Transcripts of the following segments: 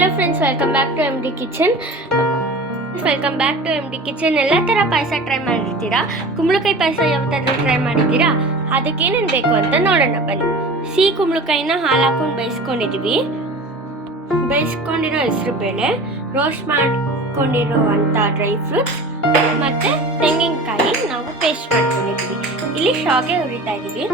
Hello friends, welcome back to MD Kitchen. ಎಲ್ಲ ಥರ ಪಾಯಸ try ಮಾಡಿರ್ತೀರಾ. ಕುಂಬಳಕಾಯಿ ಪಾಯಸ ಯಾವತ್ತಾದ್ರೂ ಟ್ರೈ ಮಾಡಿದ್ದೀರಾ? ಅದಕ್ಕೇನೇನು ಬೇಕು ಅಂತ ನೋಡೋಣ ಬನ್ನಿ. ಸಿಹಿ ಕುಂಬಳಕಾಯಿನ ಹಾಲು ಹಾಕೊಂಡು ಬೇಯಿಸ್ಕೊಂಡಿದ್ದೀವಿ. ಬೇಯಿಸ್ಕೊಂಡಿರೋ ಹೆಸರು ಬೇಳೆ, ರೋಸ್ಟ್ ಮಾಡ್ಕೊಂಡಿರೋವಂಥ ಡ್ರೈ ಫ್ರೂಟ್ಸ್ ಮತ್ತು ತೆಂಗಿನಕಾಯಿ ನಾವು ಪೇಸ್ಟ್ ಮಾಡ್ಕೊಂಡಿದ್ದೀವಿ. ಇಲ್ಲಿ ಶಾವಿಗೆ ಹುರಿತಾ ಇದ್ದೀವಿ.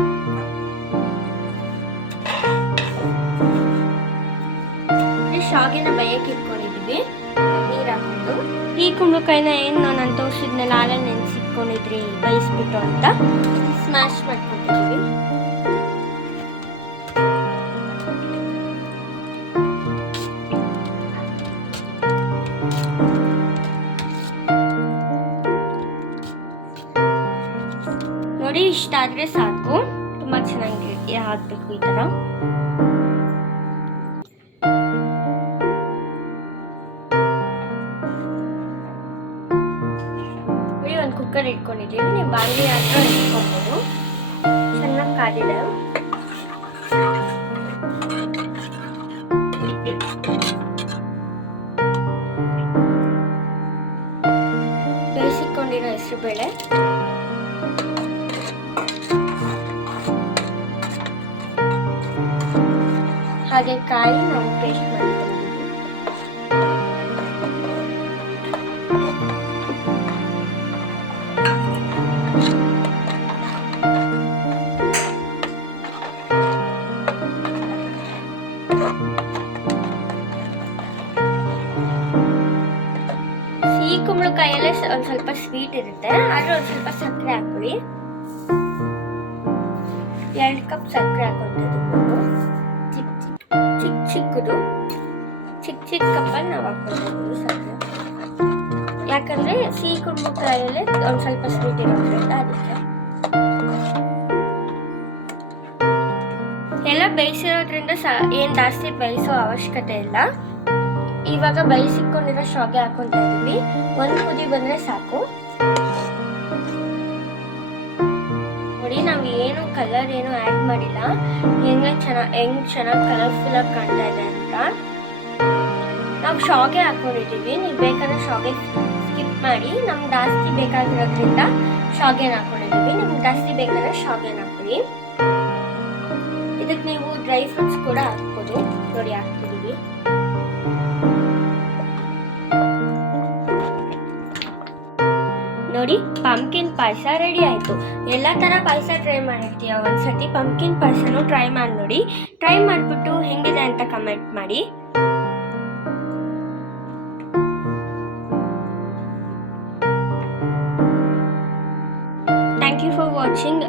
ಶಾವಿಗೆನ ಬೇಯಕ್ಕೆ ಇಟ್ಕೊಂಡಿದ್ದೀವಿ ನೀರು ಹಾಕೊಂಡು. ಈ ಕುಂಬಳಕಾಯಿನ ಏನು ನಾನು ತೋರಿಸಿದ್ನೆಲ್ಲ ಹಾಲಲ್ಲಿ ನೆನೆಸಿಟ್ಕೊಂಡಿದ್ರಿ ಬೇಯಿಸ್ಬಿಟ್ಟು ಅಂತ ಸ್ಮ್ಯಾಶ್ ಮಾಡ್ಕೊಂಡಿದ್ದೀವಿ. ನೋಡಿ, ಇಷ್ಟಾದರೆ ಸಾಕು. ತುಂಬ ಚೆನ್ನಾಗಿ ಹಾಕಬೇಕು ಈ ಥರ. ಒಂದು ಕುಕ್ಕರ್ ಇಟ್ಕೊಂಡಿದ್ದೀವಿ. ನೀವು ಬಾಂಡಿ ಹತ್ರ ಇಟ್ಕೊಬೋದು. ಚೆನ್ನಾಗಿ ಕಾದಿದೆ. ಬೇಯಿಸಿಕೊಂಡಿರೋ ಹೆಸರು ಬೇಳೆ, ಹಾಗೆ ಕಾಯಿ ನಾವು ಪೇಸ್ಟ್ ಮಾಡ್ತೀವಿ. ಈ ಕುಂಬಳಕಾಯಲ್ಲೇ ಒಂದು ಸ್ವಲ್ಪ ಸ್ವೀಟ್ ಇರುತ್ತೆ, ಆದ್ರೆ ಒಂದು ಸ್ವಲ್ಪ ಸಕ್ಕರೆ ಹಾಕೊಳ್ಳಿ. 2 ಕಪ್ ಸಕ್ಕರೆ ಹಾಕೊಂಡಿದ್ದೀವಿ ನಾವು. ಚಿಕ್ಕ ಕಪ್ಪಲ್ಲಿ ನಾವು ಹಾಕೊಂಡಿದ್ದೀವಿ ಸಕ್ಕರೆ. ಯಾಕಂದ್ರೆ ಸಿಹಿ ಕುಂಬಳಕಾಯಲ್ಲೇ ಒಂದು ಸ್ವಲ್ಪ ಸ್ವೀಟ್ ಇರೋದ್ರಿಂದ ಅದಕ್ಕೆ. ಎಲ್ಲ ಬೇಯಿಸಿರೋದ್ರಿಂದ ಏನು ಜಾಸ್ತಿ ಬೇಯಿಸೋ ಅವಶ್ಯಕತೆ ಇಲ್ಲ. ಇವಾಗ ಬೇಯಿಸಿಕೊಂಡಿರೋ ಶಾವಿಗೆ ಹಾಕೊಂತ ಇದೀವಿ. ಒಂದು ಕುದಿ ಬಂದ್ರೆ ಸಾಕು. ನೋಡಿ, ನಾವು ಏನು ಕಲರ್ ಏನು ಆ್ಯಡ್ ಮಾಡಿಲ್ಲ. ಹೆಂಗ್ ಚೆನ್ನಾಗಿ ಕಲರ್ಫುಲ್ ಆಗಿ ಕಾಣ್ತಾ ಇದೆ ಅಂತ. ನಾವು ಶಾವಿಗೆ ಹಾಕೊಂಡಿದ್ದೀವಿ. ನೀವು ಬೇಕಾದ್ರೆ ಶಾವಿಗೆ ಸ್ಕಿಪ್ ಮಾಡಿ. ನಮ್ಗೆ ಜಾಸ್ತಿ ಬೇಕಾಗಿರೋದ್ರಿಂದ ಶಾವಿಗೆನ ಹಾಕೊಂಡಿದ್ದೀವಿ. ನಿಮ್ಗೆ ಜಾಸ್ತಿ ಬೇಕಾದ್ರೆ ಶಾವಿಗೆನ ಹಾಕೊಳ್ಳಿ. ಇದಕ್ಕೆ ನೀವು ಡ್ರೈ ಫ್ರೂಟ್ಸ್ ಕೂಡ ಹಾಕ್ಬೋದು. ನೋಡಿ, ಹಾಕ್ತಿದ್ದೀವಿ. ನೋಡಿ, ಪಂಪ್ಕಿನ್ ಪಾಯಸ ರೆಡಿ ಆಯಿತು. ಎಲ್ಲ ಥರ ಪಾಯಸ ಟ್ರೈ ಮಾಡಿರ್ತೀಯ. ಒಂದ್ಸತಿ ಪಂಪ್ಕಿನ್ ಪಾಯಸನೂ ಟ್ರೈ ಮಾಡಿ ನೋಡಿ. ಟ್ರೈ ಮಾಡಿಬಿಟ್ಟು ಹೆಂಗಿದೆ ಅಂತ ಕಮೆಂಟ್ ಮಾಡಿ. Thank you for watching.